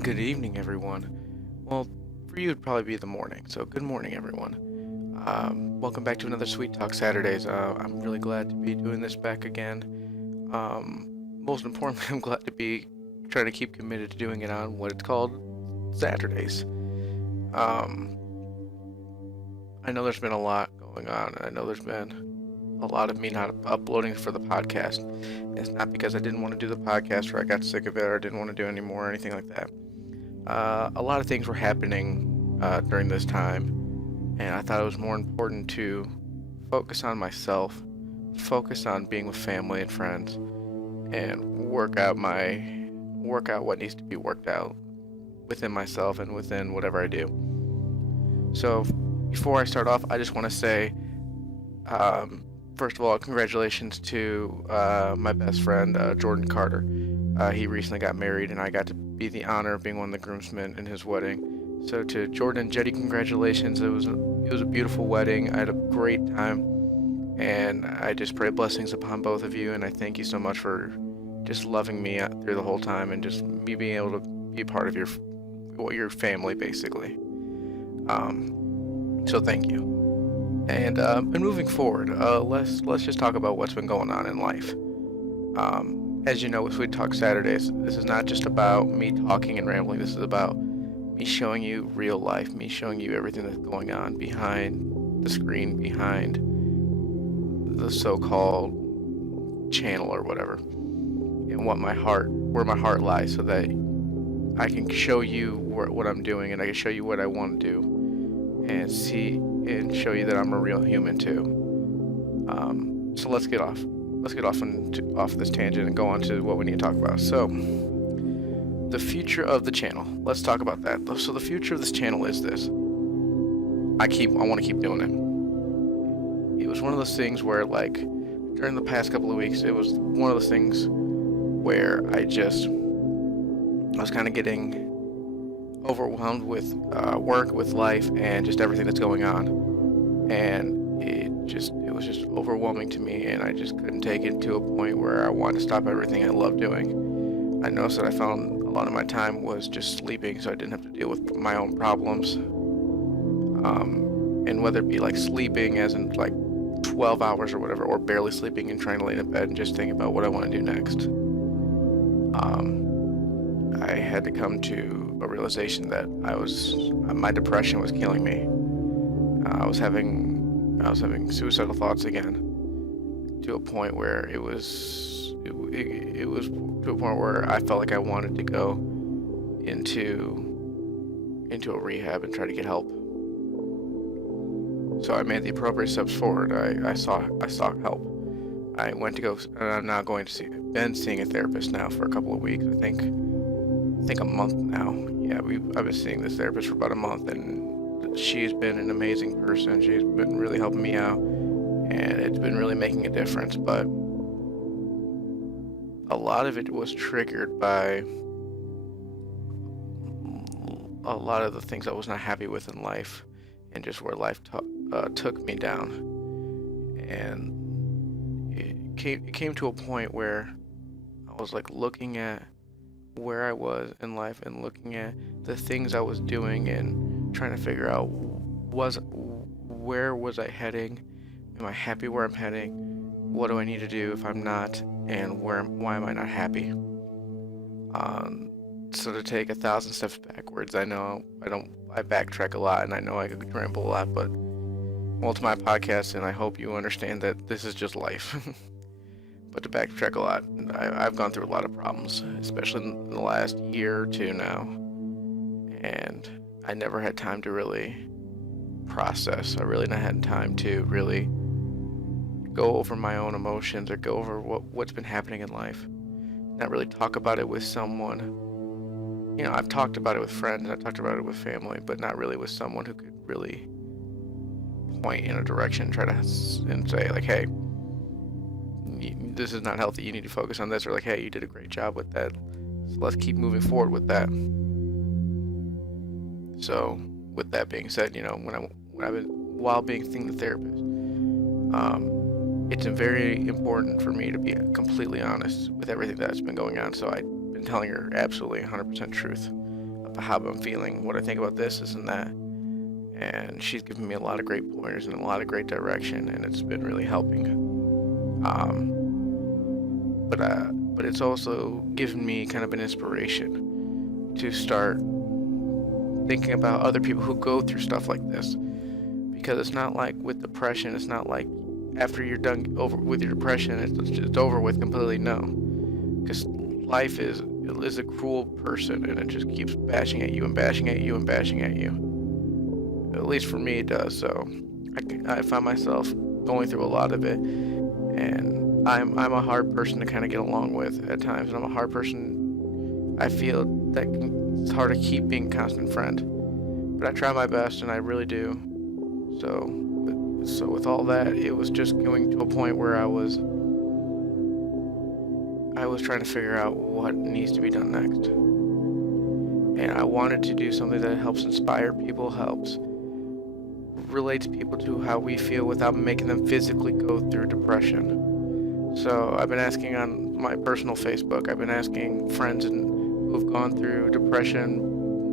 and good evening, everyone. Well, for you, it'd probably be the morning, so good morning, everyone. Welcome back to another Sweet Talk Saturdays. I'm really glad to be doing this back again. Most importantly, I'm glad to be trying to keep committed to doing it on what it's called Saturdays. Um, I know there's been a lot going on, and I know there's been a lot of me not uploading for the podcast. It's not because I didn't want to do the podcast or I got sick of it or I didn't want to do it anymore or anything like that. A lot of things were happening during this time, and I thought it was more important to focus on myself, focus on being with family and friends, and work out what needs to be worked out within myself and within whatever I do. So before I start off, I just want to say, first of all, congratulations to my best friend Jordan Carter. He recently got married, and I got to be the honor of being one of the groomsmen in his wedding. So to Jordan and Jetty, congratulations. It was a beautiful wedding. I had a great time, and I just pray blessings upon both of you. And I thank you so much for just loving me through the whole time and just me being able to be part of your family, basically. So thank you. And moving forward, let's just talk about what's been going on in life. As you know, with Sweet Talk Saturdays, this is not just about me talking and rambling. This is about me showing you real life, me showing you everything that's going on behind the screen, behind the so-called channel or whatever, and where my heart lies, so that I can show you what I'm doing, and I can show you what I want to do, and show you that I'm a real human too. So let's get off this tangent and go on to what we need to talk about. So, the future of the channel. Let's talk about that. So the future of this channel is this. I want to keep doing it. It was one of those things where, like, during the past couple of weeks, it was one of those things where I was kind of getting overwhelmed with work, with life, and just everything that's going on. And it was just overwhelming to me, and I just couldn't take it to a point where I wanted to stop everything I love doing. I noticed that I found a lot of my time was just sleeping, so I didn't have to deal with my own problems. And whether it be like sleeping as in like 12 hours or whatever, or barely sleeping and trying to lay in bed and just thinking about what I want to do next. I had to come to a realization that my depression was killing me. I was having suicidal thoughts again, to a point where it was to a point where I felt like I wanted to go into a rehab and try to get help. So I made the appropriate steps forward. I sought help. I went to go, and I'm now been seeing a therapist now for a couple of weeks. I think a month now. Yeah, I've been seeing this therapist for about a month, and she's been an amazing person. She's been really helping me out, and it's been really making a difference. But a lot of it was triggered by a lot of the things I was not happy with in life, and just where life took me down. And it came to a point where I was like looking at where I was in life and looking at the things I was doing and trying to figure out where was I heading? Am I happy where I'm heading? What do I need to do if I'm not? And why am I not happy? So to take 1,000 steps backwards, I know I backtrack a lot, and I know I could ramble a lot, but well, to my podcast, and I hope you understand that this is just life. But to backtrack a lot, I've gone through a lot of problems, especially in the last year or two now, and I never had time to really process. I really not had time to really go over my own emotions or go over what's been happening in life. Not really talk about it with someone. You know, I've talked about it with friends, I've talked about it with family, but not really with someone who could really point in a direction, and say like, hey, this is not healthy, you need to focus on this, or like, hey, you did a great job with that, so let's keep moving forward with that. So with that being said, you know, while seeing the therapist, it's very important for me to be completely honest with everything that's been going on. So I've been telling her absolutely 100% truth. how I'm feeling, what I think about this and that. And she's given me a lot of great pointers and a lot of great direction, and it's been really helping. But it's also given me kind of an inspiration to start thinking about other people who go through stuff like this. Because it's not like with depression, it's not like after you're done over with your depression, it's over with completely. No, because life is a cruel person, and it just keeps bashing at you and bashing at you and bashing at you. At least for me, it does. So I find myself going through a lot of it, and I'm a hard person to kind of get along with at times, and I'm a hard person. I feel that it's hard to keep being a constant friend, but I try my best, and I really do. So with all that, it was just going to a point where I was trying to figure out what needs to be done next. And I wanted to do something that helps inspire people, helps relate to people to how we feel without making them physically go through depression. So I've been asking on my personal Facebook, I've been asking friends who've gone through depression,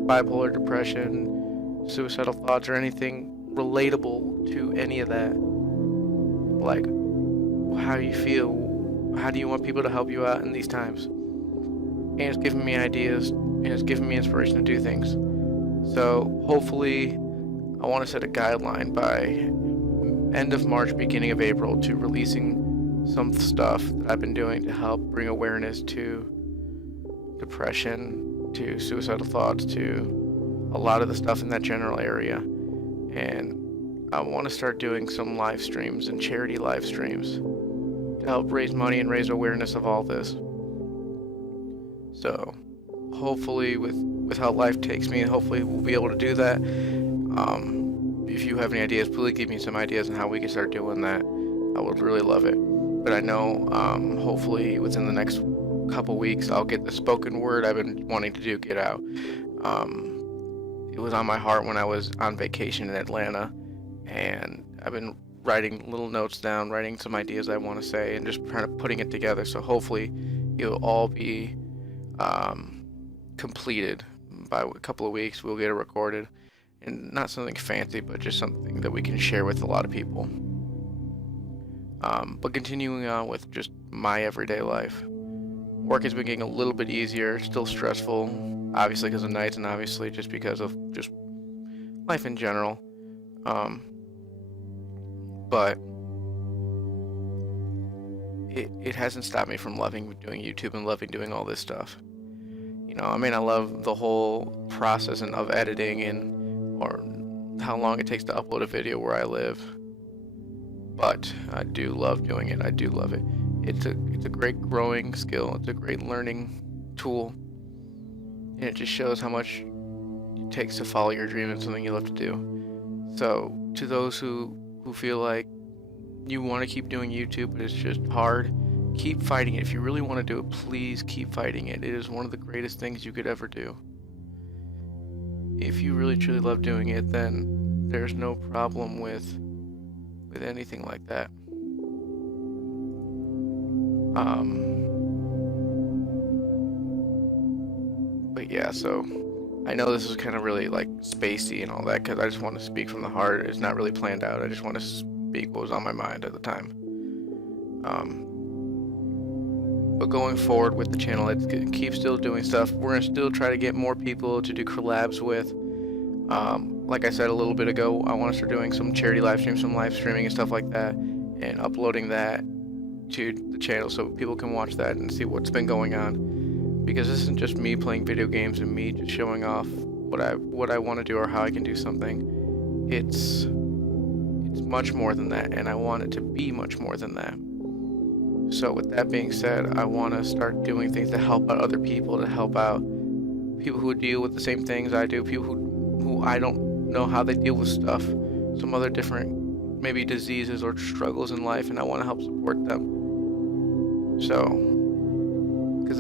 bipolar depression, suicidal thoughts, or anything relatable to any of that. Like, how do you feel? How do you want people to help you out in these times? And it's giving me ideas, and it's giving me inspiration to do things. So hopefully, I want to set a guideline by end of March, beginning of April, to releasing some stuff that I've been doing to help bring awareness to depression, to suicidal thoughts, to a lot of the stuff in that general area. And I want to start doing some live streams and charity live streams to help raise money and raise awareness of all this. So hopefully with how life takes me, hopefully we'll be able to do that. If you have any ideas, please give me some ideas on how we can start doing that. I would really love it. But I know hopefully within the next couple weeks I'll get the spoken word I've been wanting to get out. It was on my heart when I was on vacation in Atlanta, and I've been writing little notes down, writing some ideas I want to say, and just kind of putting it together. So hopefully it'll all be completed by a couple of weeks. We'll get it recorded, and not something fancy, but just something that we can share with a lot of people. But continuing on with just my everyday life, work has been getting a little bit easier, still stressful, obviously because of nights, and obviously just because of just life in general. But it hasn't stopped me from loving doing YouTube and loving doing all this stuff. You know, I mean, I love the whole process of editing or how long it takes to upload a video where I live. But I do love doing it. I do love it. It's a great growing skill. It's a great learning tool. And it just shows how much it takes to follow your dream and something you love to do. So to those who feel like you want to keep doing YouTube, but it's just hard, keep fighting it. If you really want to do it, please keep fighting it. It is one of the greatest things you could ever do. If you really truly love doing it, then there's no problem with anything like that. But yeah, so I know this is kind of really like spacey and all that, because I just want to speak from the heart. It's not really planned out. I just want to speak what was on my mind at the time. But going forward with the channel, let's keep still doing stuff. We're gonna still try to get more people to do collabs with. Like I said a little bit ago, I want to start doing some charity live streams, some live streaming and stuff like that, and uploading that to the channel so people can watch that and see what's been going on. Because this isn't just me playing video games and me just showing off what I want to do or how I can do something. It's much more than that, and I want it to be much more than that. So with that being said, I want to start doing things to help out other people, to help out people who deal with the same things I do, people who I don't know how they deal with stuff, some other different maybe diseases or struggles in life, and I want to help support them. So because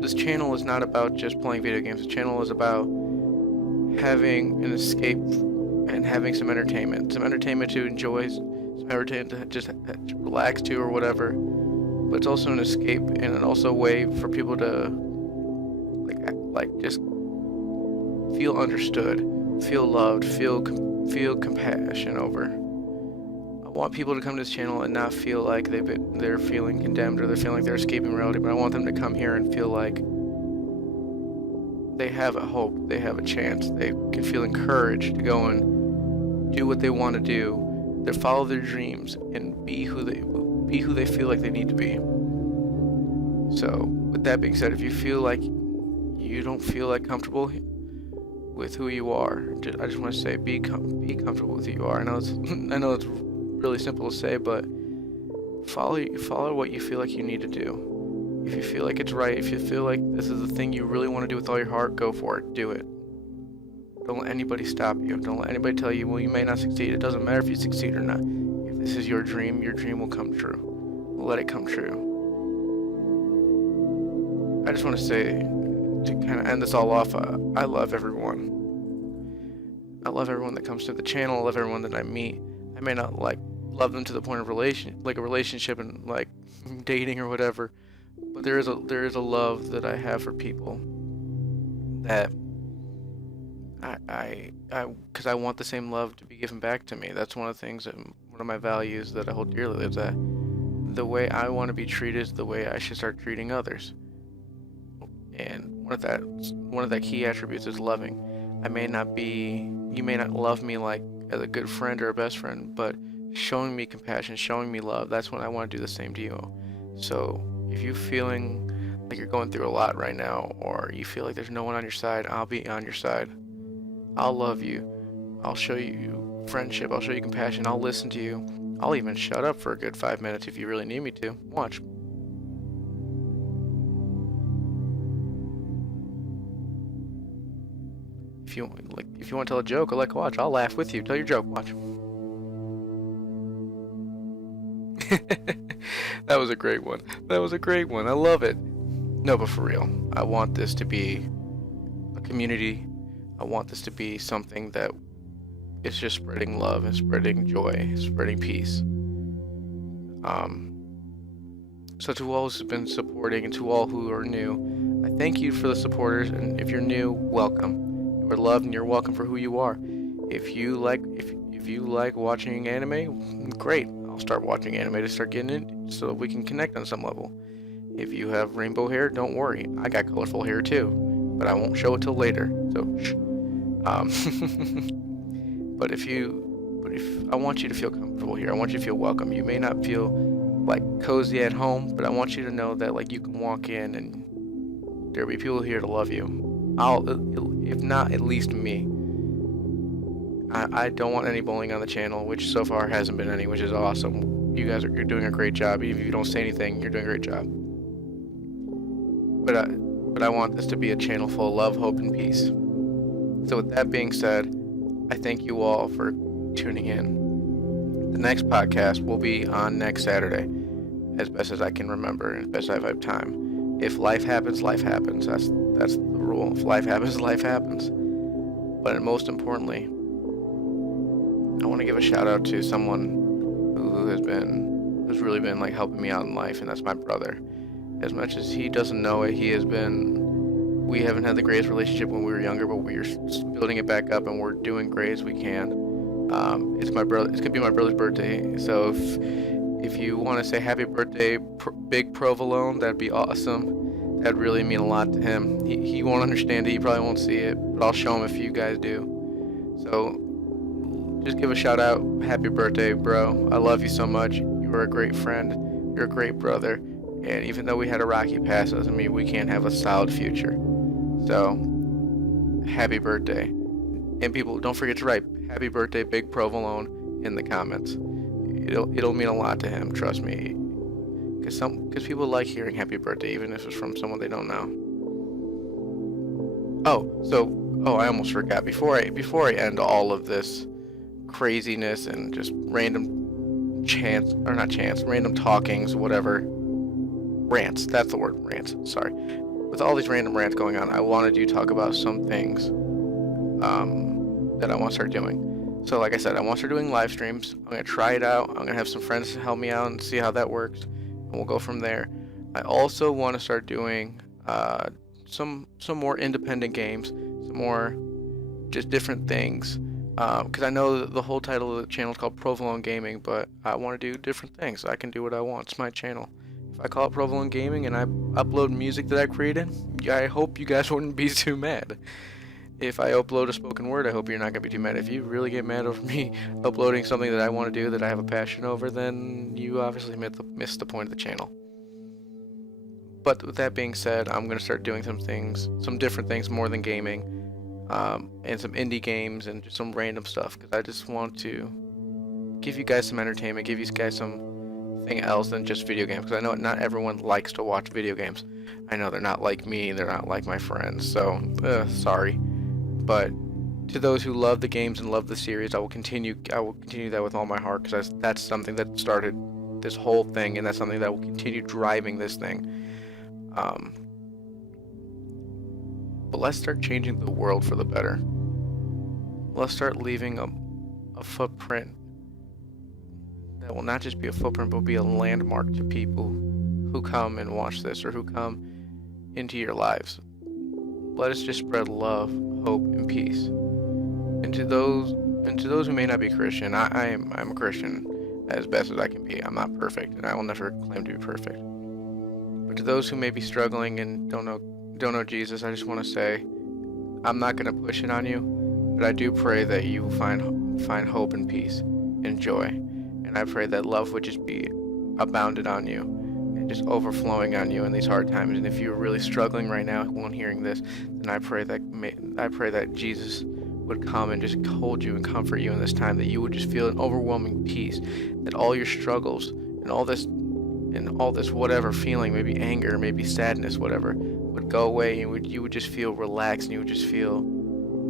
this channel is not about just playing video games. The channel is about having an escape and having some entertainment to enjoy, some entertainment to just relax to or whatever. But it's also an escape and also a way for people to like just feel understood, feel loved, feel compassion over. I want people to come to this channel and not feel like they're feeling condemned or they're feeling like they're escaping reality, but I want them to come here and feel like they have a hope, they have a chance, they can feel encouraged to go and do what they want to do, to follow their dreams and be who they feel like they need to be. So, with that being said, if you feel like you don't feel like comfortable with who you are, I just want to say be comfortable with who you are. I know it's really simple to say, but follow what you feel like you need to do. If you feel like it's right, if you feel like this is the thing you really want to do with all your heart, go for it. Do it. Don't let anybody stop you. Don't let anybody tell you, well, you may not succeed. It doesn't matter if you succeed or not. If this is your dream will come true. Let it come true. I just want to say, to kind of end this all off, I love everyone. I love everyone that comes to the channel. I love everyone that I meet. I may not love them to the point of a relationship and like dating or whatever, but there is a love that I have for people that because I want the same love to be given back to me. That's one of the things one of my values that I hold dearly is that the way I want to be treated is the way I should start treating others. And one of that key attributes is loving. You may not love me like as a good friend or a best friend, but showing me compassion, showing me love, that's when I want to do the same to you. So if you're feeling like you're going through a lot right now, or you feel like there's no one on your side, I'll be on your side. I'll love you. I'll show you friendship. I'll show you compassion. I'll listen to you. I'll even shut up for a good 5 minutes if you really need me to. Watch. If you want to tell a joke, watch. I'll laugh with you. Tell your joke. Watch. That was a great one. I love it. No, but for real, I want this to be a community. I want this to be something that is just spreading love and spreading joy, spreading peace. So to all who's been supporting and to all who are new, I thank you for the supporters. And if you're new, welcome. You are loved and you're welcome for who you are. If you like watching anime, great. I'll start watching anime to start getting it so that we can connect on some level. If you have rainbow hair, don't worry. I got colorful hair too, but I won't show it till later. So shh. But if I want you to feel comfortable here. I want you to feel welcome. You may not feel like cozy at home, but I want you to know that like you can walk in and there'll be people here to love you. If not, at least me. I don't want any bullying on the channel, which so far hasn't been any, which is awesome. You're doing a great job. Even if you don't say anything, you're doing a great job. But I want this to be a channel full of love, hope, and peace. So with that being said, I thank you all for tuning in. The next podcast will be on next Saturday, as best as I can remember, and as best as I have time. If life happens, life happens. That's the rule. If life happens, life happens. But most importantly, I want to give a shout out to someone who's really been like helping me out in life, and that's my brother. As much as he doesn't know it, we haven't had the greatest relationship when we were younger, but we're building it back up and we're doing great as we can. It's gonna be my brother's birthday, so if you want to say happy birthday, Big Provolone, that'd be awesome. That'd really mean a lot to him. He won't understand it, he probably won't see it, but I'll show him if you guys do. So just give a shout out, happy birthday, bro. I love you so much. You are a great friend. You're a great brother. And even though we had a rocky past, doesn't mean we can't have a solid future. So, happy birthday. And people, don't forget to write happy birthday, Big Provolone, in the comments. It'll mean a lot to him, trust me. Because people like hearing happy birthday, even if it's from someone they don't know. I almost forgot. Before I end all of this craziness and just random random talkings, whatever. Rants, that's the word, rants, sorry. With all these random rants going on, I wanted to talk about some things that I want to start doing. So like I said, I want to start doing live streams. I'm going to try it out. I'm going to have some friends to help me out and see how that works. And we'll go from there. I also want to start doing some more independent games, some more just different things. Because I know that the whole title of the channel is called Provolone Gaming, but I want to do different things. I can do what I want. It's my channel. If I call it Provolone Gaming and I upload music that I created, I hope you guys wouldn't be too mad. If I upload a spoken word, I hope you're not going to be too mad. If you really get mad over me uploading something that I want to do, that I have a passion over, then you obviously missed the point of the channel. But with that being said, I'm going to start doing some different things more than gaming, and some indie games and just some random stuff, because I just want to give you guys some entertainment, give you guys something else than just video games, because I know not everyone likes to watch video games. I know they're not like me, they're not like my friends, so sorry. But to those who love the games and love the series, I will continue that with all my heart, because that's something that started this whole thing, and that's something that will continue driving this thing. But let's start changing the world for the better. Let's start leaving a footprint that will not just be a footprint, but be a landmark to people who come and watch this, or who come into your lives. Let us just spread love, hope, and peace. And to those who may not be Christian, I'm a Christian as best as I can be. I'm not perfect, and I will never claim to be perfect. But to those who may be struggling and don't know Jesus, I just want to say, I'm not going to push it on you, but I do pray that you find hope and peace and joy. And I pray that love would just be abounded on you and just overflowing on you in these hard times. And if you're really struggling right now when hearing this, then I pray that Jesus would come and just hold you and comfort you in this time, that you would just feel an overwhelming peace, that all your struggles and all this whatever feeling, maybe anger, maybe sadness, whatever, would go away, and you would just feel relaxed, and you would just feel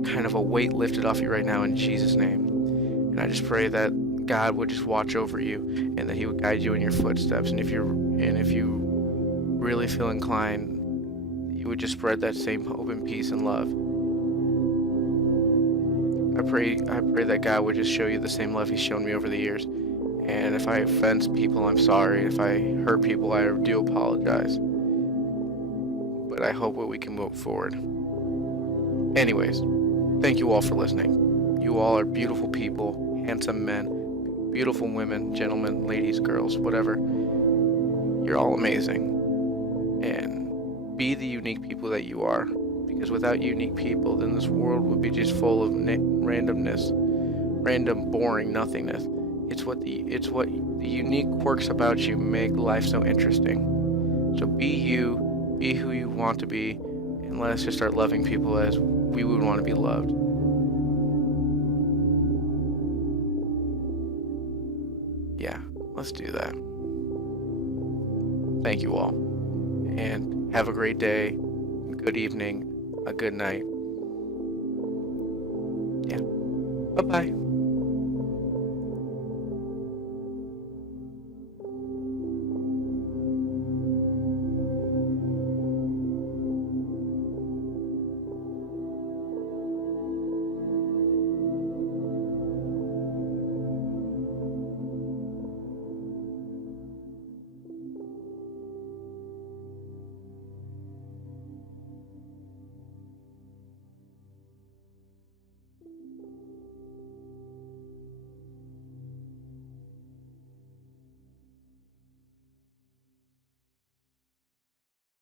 kind of a weight lifted off you right now in Jesus' name. And I just pray that God would just watch over you, and that He would guide you in your footsteps. And if you really feel inclined, you would just spread that same hope and peace and love. I pray that God would just show you the same love He's shown me over the years. And if I offend people, I'm sorry. If I hurt people, I do apologize. But I hope that we can move forward. Anyways, thank you all for listening. You all are beautiful people, handsome men, beautiful women, gentlemen, ladies, girls, whatever. You're all amazing. And be the unique people that you are. Because without unique people, then this world would be just full of randomness, random, boring nothingness. It's what the unique quirks about you make life so interesting. So be you, be who you want to be, and let us just start loving people as we would want to be loved. Yeah, let's do that. Thank you all, and have a great day, a good evening, a good night. Yeah, bye-bye.